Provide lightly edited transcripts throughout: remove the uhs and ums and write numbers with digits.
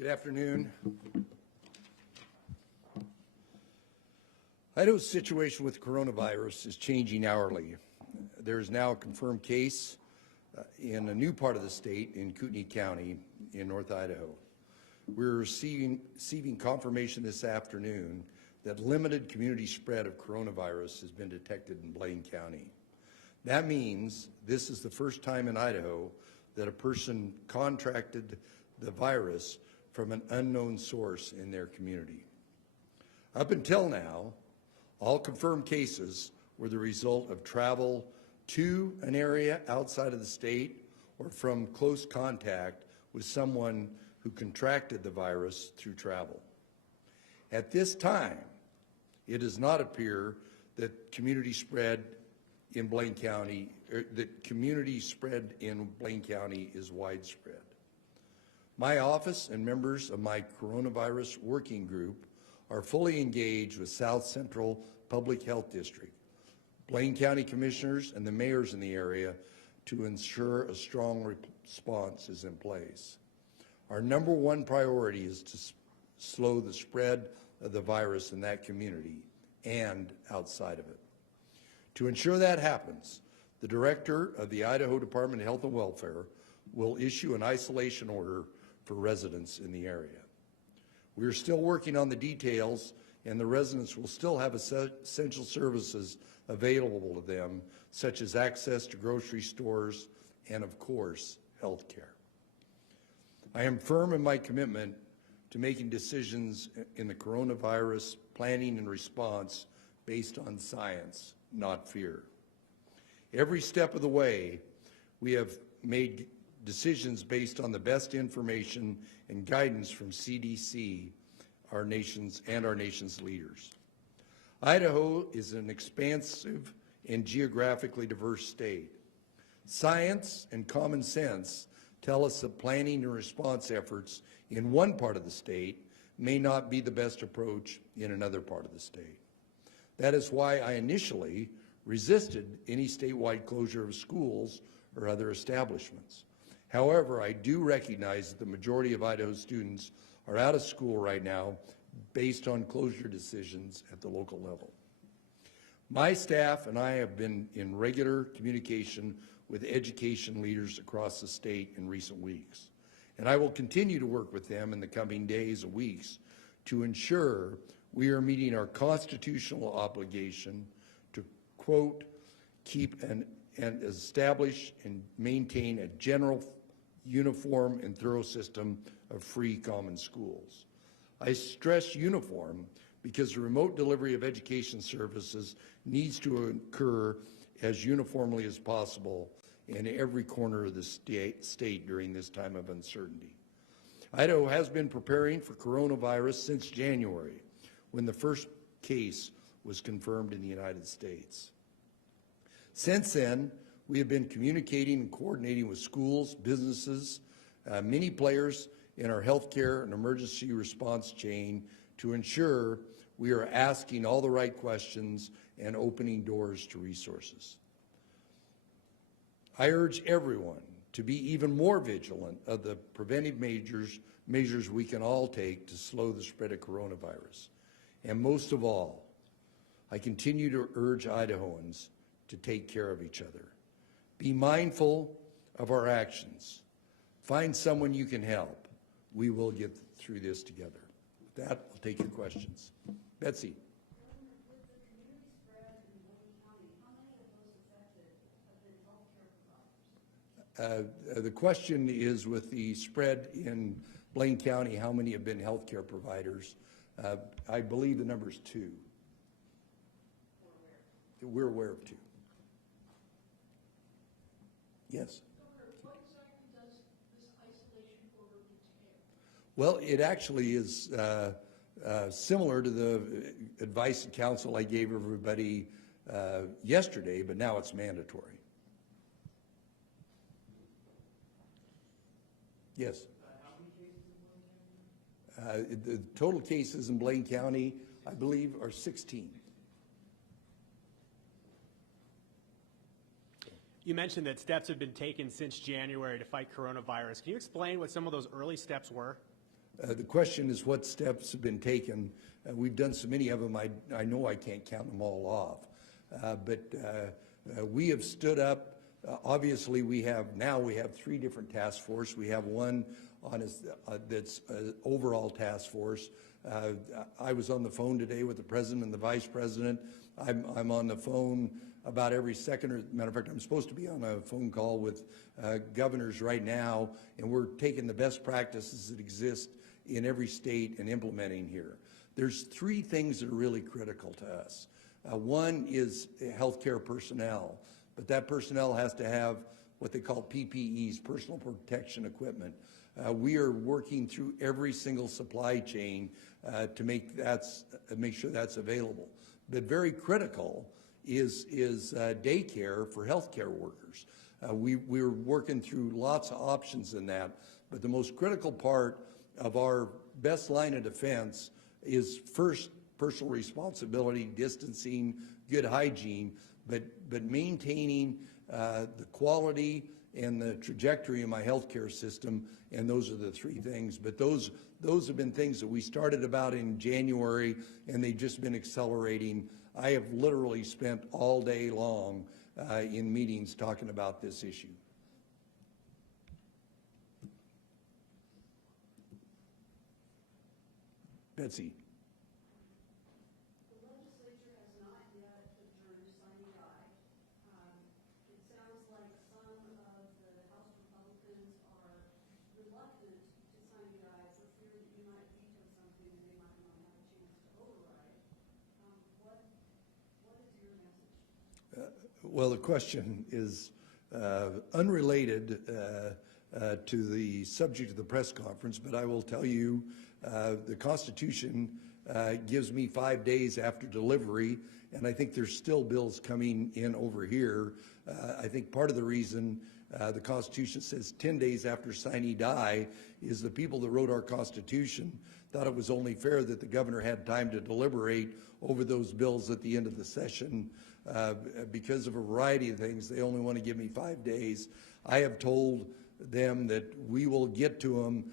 Good afternoon. Idaho's situation with coronavirus is changing hourly. There is now a confirmed case in a new part of the state in Kootenai County in North Idaho. We're receiving confirmation this afternoon that limited community spread of coronavirus has been detected in Blaine County. That means this is the first time in Idaho that a person contracted the virus from an unknown source in their community. Up until now, all confirmed cases were the result of travel to an area outside of the state or from close contact with someone who contracted the virus through travel. At this time, it does not appear that community spread in Blaine County, is widespread. My office and members of my coronavirus working group are fully engaged with South Central Public Health District, Blaine County commissioners, and the mayors in the area to ensure a strong response is in place. Our number one priority is to slow the spread of the virus in that community and outside of it. To ensure that happens, the director of the Idaho Department of Health and Welfare will issue an isolation order for residents in the area. We are still working on the details, and the residents will still have essential services available to them, such as access to grocery stores and, of course, health care. I am firm in my commitment to making decisions in the coronavirus planning and response based on science, not fear. Every step of the way, we have made decisions based on the best information and guidance from CDC, our nation's leaders. Idaho is an expansive and geographically diverse state. Science and common sense tell us that planning and response efforts in one part of the state may not be the best approach in another part of the state. That is why I initially resisted any statewide closure of schools or other establishments. However, I do recognize that the majority of Idaho students are out of school right now based on closure decisions at the local level. My staff and I have been in regular communication with education leaders across the state in recent weeks, and I will continue to work with them in the coming days and weeks to ensure we are meeting our constitutional obligation to, quote, keep and establish and maintain a general, uniform, and thorough system of free common schools. I stress uniform because the remote delivery of education services needs to occur as uniformly as possible in every corner of the state during this time of uncertainty. Idaho has been preparing for coronavirus since January, when the first case was confirmed in the United States. Since then, we have been communicating and coordinating with schools, businesses, many players in our healthcare and emergency response chain to ensure we are asking all the right questions and opening doors to resources. I urge everyone to be even more vigilant of the preventive measures we can all take to slow the spread of coronavirus. And most of all, I continue to urge Idahoans to take care of each other. Be mindful of our actions. Find someone you can help. We will get through this together. With that, I'll take your questions. Betsy. The question is, with the spread in Blaine County, how many have been healthcare providers? I believe the number is 2. We're aware of 2. Yes. What exactly does this isolation order entail? Well, it actually is similar to the advice and counsel I gave everybody yesterday, but now it's mandatory. Yes. How many cases in Blaine County? The total cases in Blaine County, I believe, are 16. You mentioned that steps have been taken since January to fight coronavirus. Can you explain what some of those early steps were? The question is what steps have been taken. We've done so many of them, I know I can't count them all off. But we have stood up. Obviously, we have 3 different task force. We have one on that's an overall task force. I was on the phone today with the president and the vice president. I'm on the phone about every second, or matter of fact, I'm supposed to be on a phone call with governors right now, and we're taking the best practices that exist in every state and implementing here. There's 3 things that are really critical to us. One is healthcare personnel, but that personnel has to have what they call PPEs, personal protection equipment. We are working through every single supply chain to make sure that's available. But very critical is daycare for healthcare workers. We're working through lots of options in that, but the most critical part of our best line of defense is first personal responsibility, distancing, good hygiene, but maintaining the quality and the trajectory of my healthcare system, and those are the 3 things. But those have been things that we started about in January, and they've just been accelerating. I have literally spent all day long in meetings talking about this issue. Betsy. The legislature has not yet adjourned sine die. It sounds like some of the House Republicans are reluctant to sine die for fear that you might veto something and they might not have a chance to override. What is your message? Well, the question is unrelated to the subject of the press conference, but I will tell you the Constitution gives me 5 days after delivery, and I think there's still bills coming in over here. I think part of the reason the Constitution says 10 days after sine die is the people that wrote our Constitution thought it was only fair that the governor had time to deliberate over those bills at the end of the session. Because of a variety of things, they only want to give me 5 days. I have told them that we will get to them,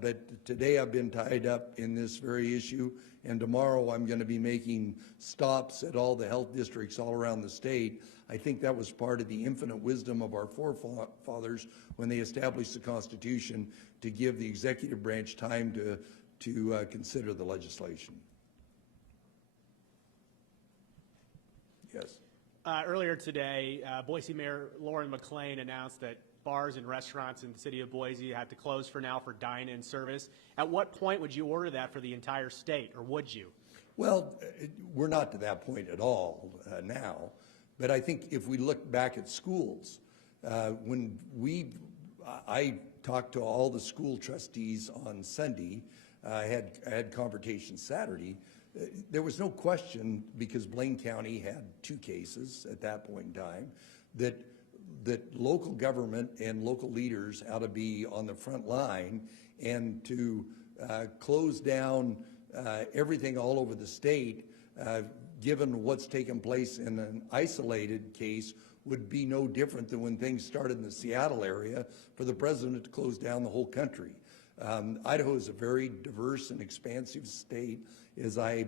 but today I've been tied up in this very issue, and tomorrow I'm going to be making stops at all the health districts all around the state. I think that was part of the infinite wisdom of our forefathers when they established the Constitution to give the executive branch time to consider the legislation. Yes. Earlier today, Boise Mayor Lauren McLean announced that bars and restaurants in the city of Boise had to close for now for dine-in service. At what point would you order that for the entire state, or would you? Well, we're not to that point at all now, but I think if we look back at schools, when I talked to all the school trustees on Sunday, I had conversations Saturday. There was no question, because Blaine County had 2 cases at that point in time, that local government and local leaders ought to be on the front line, and to close down everything all over the state, given what's taken place in an isolated case, would be no different than when things started in the Seattle area for the president to close down the whole country. Idaho is a very diverse and expansive state, as I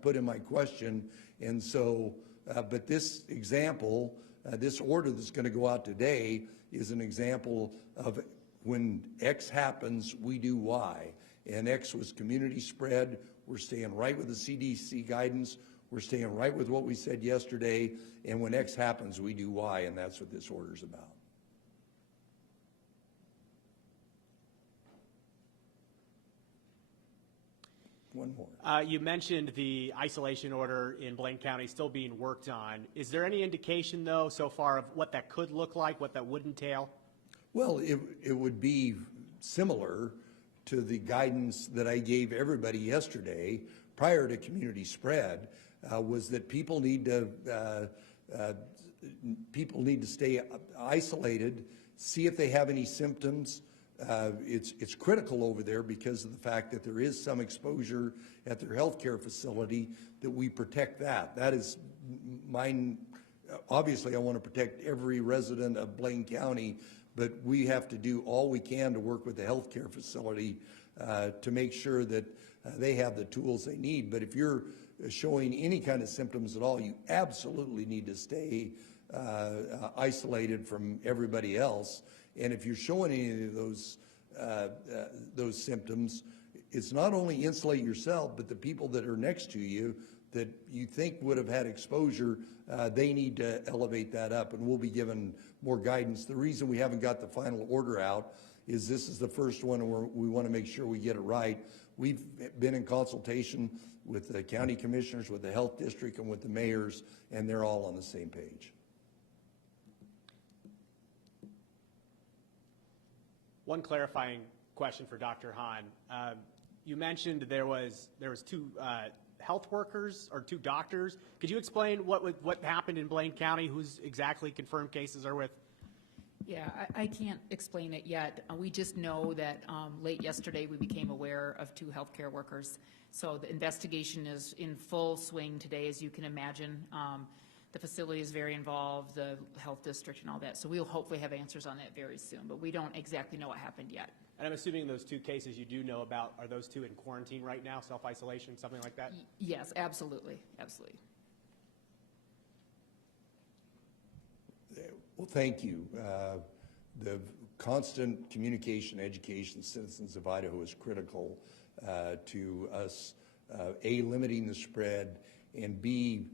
put in my question, and so, but this example, this order that's going to go out today is an example of when X happens, we do Y, and X was community spread. We're staying right with the CDC guidance. We're staying right with what we said yesterday, and when X happens, we do Y, and that's what this order's about. One more. You mentioned the isolation order in Blaine County still being worked on. Is there any indication, though, so far of what that could look like, what that would entail? Well, it would be similar to the guidance that I gave everybody yesterday prior to community spread, was that people need to stay isolated, see if they have any symptoms. It's critical over there because of the fact that there is some exposure at their healthcare facility, that we protect that. That is mine. Obviously, I want to protect every resident of Blaine County, but we have to do all we can to work with the healthcare facility to make sure that they have the tools they need. But if you're showing any kind of symptoms at all, you absolutely need to stay isolated from everybody else. And if you're showing any of those symptoms, it's not only insulate yourself, but the people that are next to you that you think would have had exposure, they need to elevate that up, and we'll be given more guidance. The reason we haven't got the final order out is this is the first one, and we want to make sure we get it right. We've been in consultation with the county commissioners, with the health district, and with the mayors, and they're all on the same page. One clarifying question for Dr. Hahn. You mentioned there was two health workers or two doctors. Could you explain what happened in Blaine County? Who's exactly confirmed cases are with? Yeah, I can't explain it yet. We just know that late yesterday we became aware of two healthcare workers. So the investigation is in full swing today, as you can imagine. The facility is very involved, the health district and all that. So we'll hopefully have answers on that very soon, but we don't exactly know what happened yet. And I'm assuming those two cases you do know about, are those two in quarantine right now, self-isolation, something like that? Yes, absolutely, absolutely. Well, thank you. The constant communication, education, citizens of Idaho is critical to us, A, limiting the spread, and B,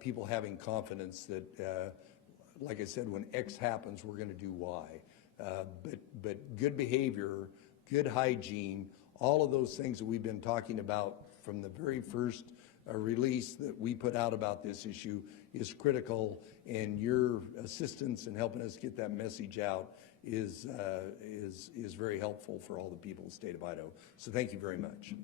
people having confidence that, like I said, when X happens, we're going to do Y. But good behavior, good hygiene, all of those things that we've been talking about from the very first release that we put out about this issue is critical, and your assistance in helping us get that message out is very helpful for all the people in the state of Idaho. So thank you very much.